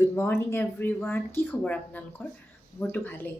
Good morning everyone. কি খবৰ আপোনালোকৰ? মোৰটো ভালেই।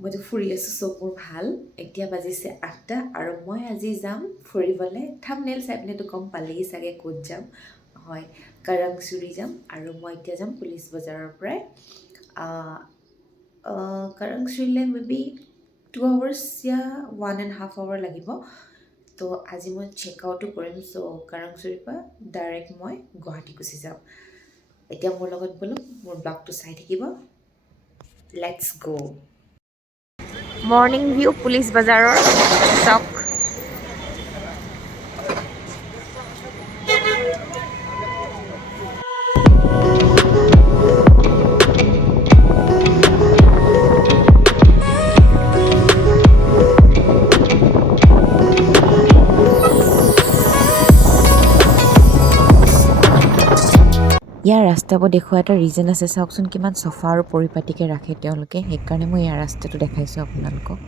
মইতো ফুৰি আছোঁ চব মোৰ ভাল। এতিয়া বাজিছে 8টা আৰু মই আজি যাম ফুৰিবলৈ। থাম্বনেইল চাই পিনেতো গম পালেই চাগে ক'ত যাম। হয়, কৰাংচুৰি যাম আৰু মই এতিয়া যাম পুলিচ বজাৰৰ পৰাই। কৰাংচুৰিলৈ মেবি 2 hours या 1.5 hour লাগিব। তো আজি মই চেক আউটো কৰিম। চ' কৰাংচুৰিৰ পৰা ডাইৰেক্ট মই গুৱাহাটী গুচি যাম। এতিয়া মোৰ লগত বলক মোৰ ব্লগটো চাই থাকিব। Let's go. Morning view police বজাৰৰ চক। ইয়াৰ ৰাস্তাবোৰ দেখুওৱা এটা ৰিজন আছে, চাওকচোন কিমান চফা আৰু পৰিপাটিকৈ ৰাখে তেওঁলোকে। সেইকাৰণে মই ইয়াৰ ৰাস্তাটো দেখাইছোঁ আপোনালোকক।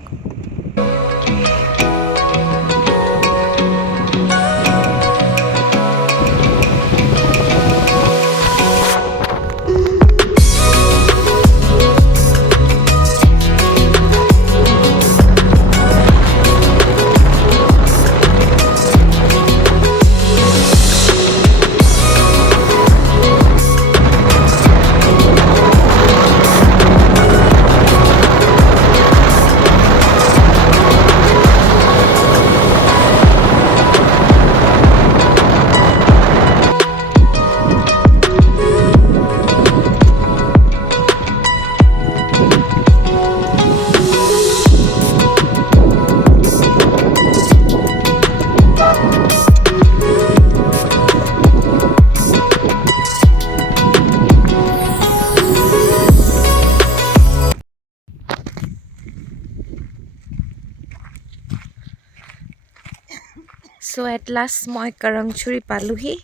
চ' এট লাষ্ট মই কৰাংচুৰি পালোহি।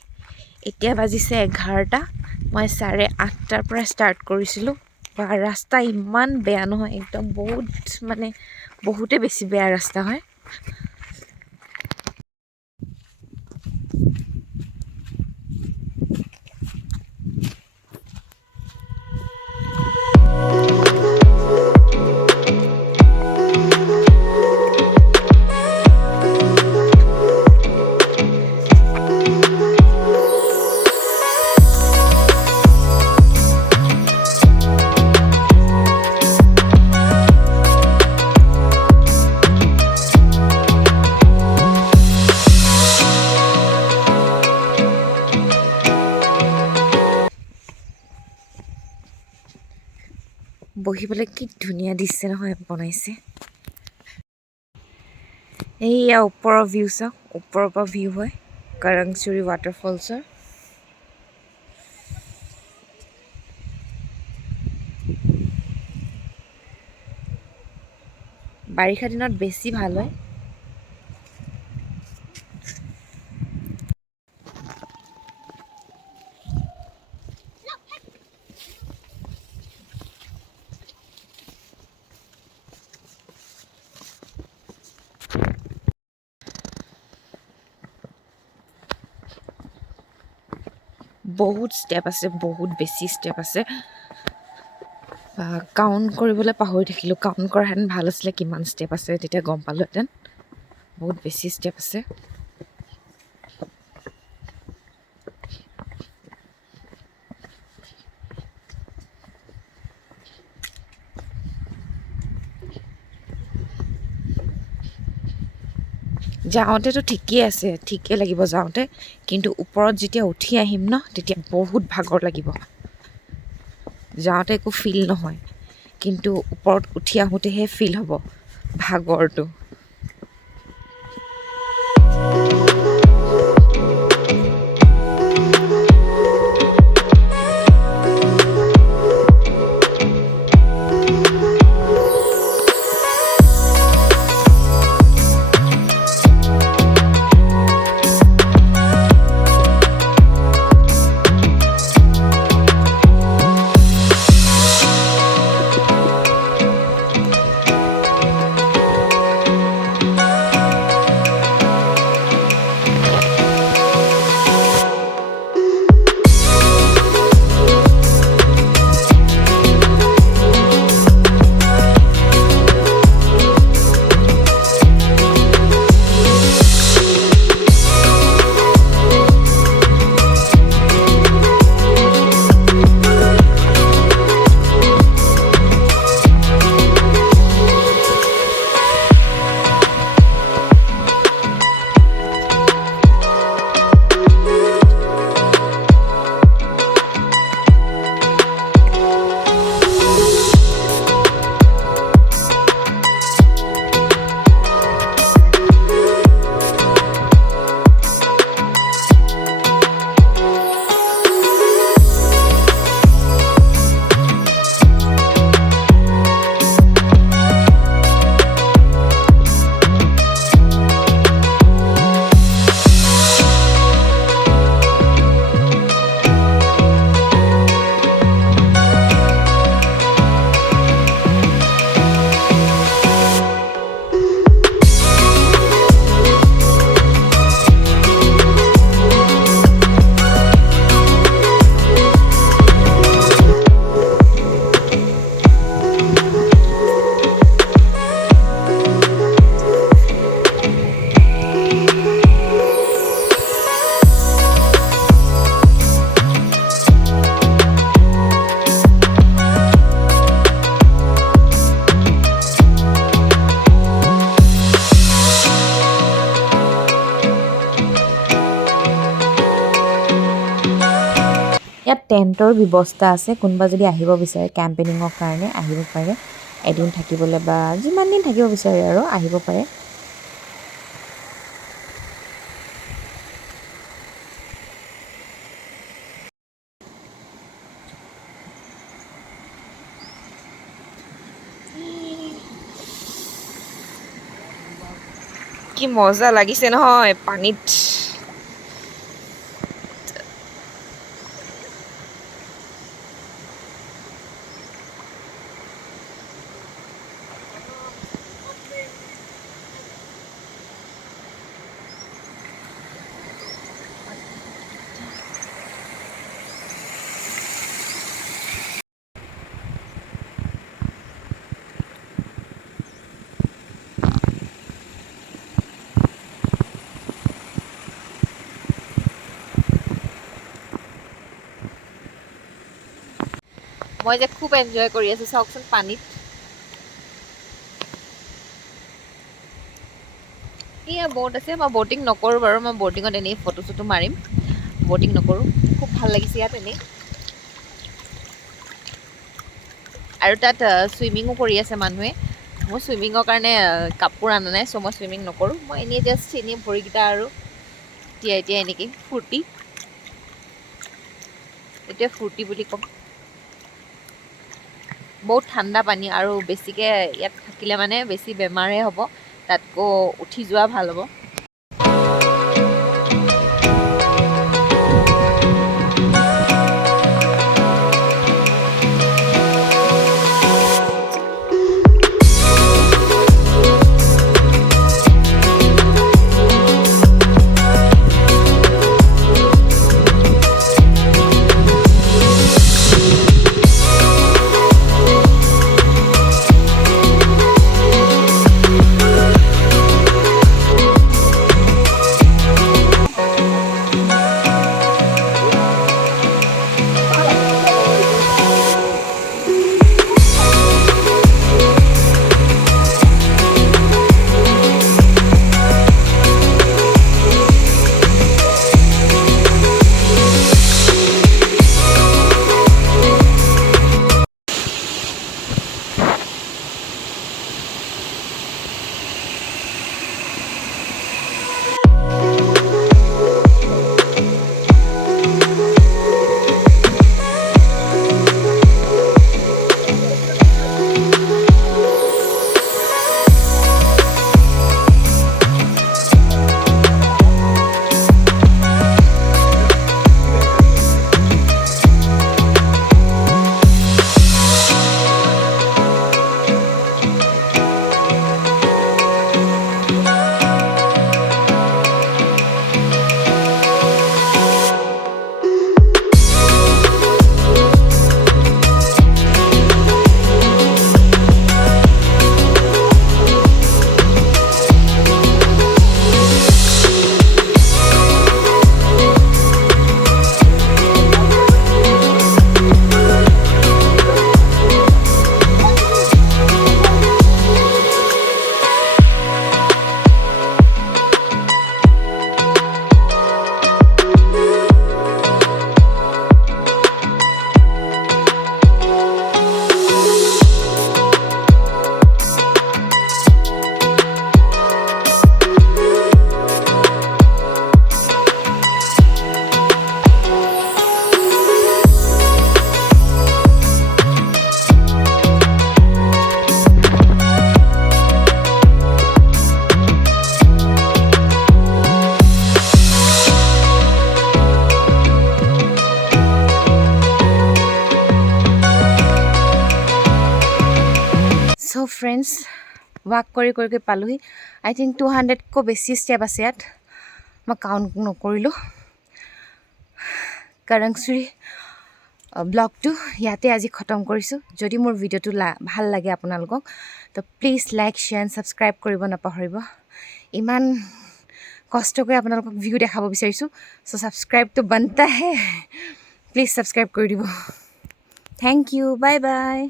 এতিয়া বাজিছে 11টা। মই 8:30 পৰা ষ্টাৰ্ট কৰিছিলোঁ। বা ৰাস্তা ইমান বেয়া নহয়, একদম বহুতে বেছি বেয়া ৰাস্তা হয়। বহিবলৈ কি ধুনীয়া দৃশ্য নহয় বনাইছে। এইয়া ওপৰৰ ভিউ চাওক, ওপৰৰ পৰা ভিউ হয় কৰাংচুৰি waterfallsৰ। বাৰিষা দিনত বেছি ভাল হয়। বহুত ষ্টেপ আছে, বহুত বেছি ষ্টেপ আছে। কাউণ্ট কৰিবলৈ পাহৰি থাকিলোঁ। কাউণ্ট কৰাহেঁতেন ভাল আছিলে, কিমান ষ্টেপ আছে তেতিয়া গম পালোহেঁতেন। বহুত বেছি ষ্টেপ আছে। যাওঁতেতো ঠিকেই আছে, ঠিকেই লাগিব যাওঁতে, কিন্তু ওপৰত যেতিয়া উঠি আহিম ন, তেতিয়া বহুত ভাগৰ লাগিব। যাওঁতে একো ফিল নহয়, কিন্তু ওপৰত উঠি আহোঁতেহে ফিল হ'ব ভাগৰটো। টেণ্টৰ ব্যৱস্থা আছে কোনোবা যদি আহিব বিচাৰে কেম্পেইনিঙৰ কাৰণে আহিব পাৰে এদিন থাকিবলৈ বা যিমান দিন থাকিব বিচাৰে আৰু আহিব পাৰে কি মজা লাগিছে নহয় পানীত মই যে খুব এনজয় কৰি আছো চাওকচোন পানীত এয়া বোট আছে মই বোটিং নকৰোঁ বাৰু মই বোটিঙত এনেই ফটো চটো মাৰিম বোটিং নকৰোঁ খুব ভাল লাগিছে ইয়াত এনেই আৰু তাত চুইমিঙো কৰি আছে মানুহে মই চুইমিঙৰ কাৰণে কাপোৰ আনা নাই চ' মই চুইমিং নকৰোঁ মই এনেই জাষ্ট এনেই ভৰিকেইটা আৰু এতিয়া এনেকৈ ফূৰ্তি এতিয়া ফূৰ্তি বুলি ক'ম বহুত ঠাণ্ডা পানী আৰু বেছিকৈ ইয়াত থাকিলে মানে বেছি বেমাৰহে হ'ব তাতকৈ উঠি যোৱা ভাল হ'ব চ' ফ্ৰেণ্ডছ ৱাক কৰি পালোহি আই থিংক 200কৈ বেছি ষ্টেপ আছে ইয়াত মই কাউণ্ট নকৰিলোঁ কৰংচুৰি ব্লগটো ইয়াতে আজি খতম কৰিছোঁ যদি মোৰ ভিডিঅ'টো ভাল লাগে আপোনালোকক তো please like share and subscribe কৰিব নাপাহৰিব ইমান কষ্ট কৰি আপোনালোকক ভিউ দেখাব বিচাৰিছোঁ চ' ছাবস্ক্ৰাইবটো বনতা হে প্লিজ ছাবস্ক্ৰাইব কৰি দিব থেংক ইউ বাই বাই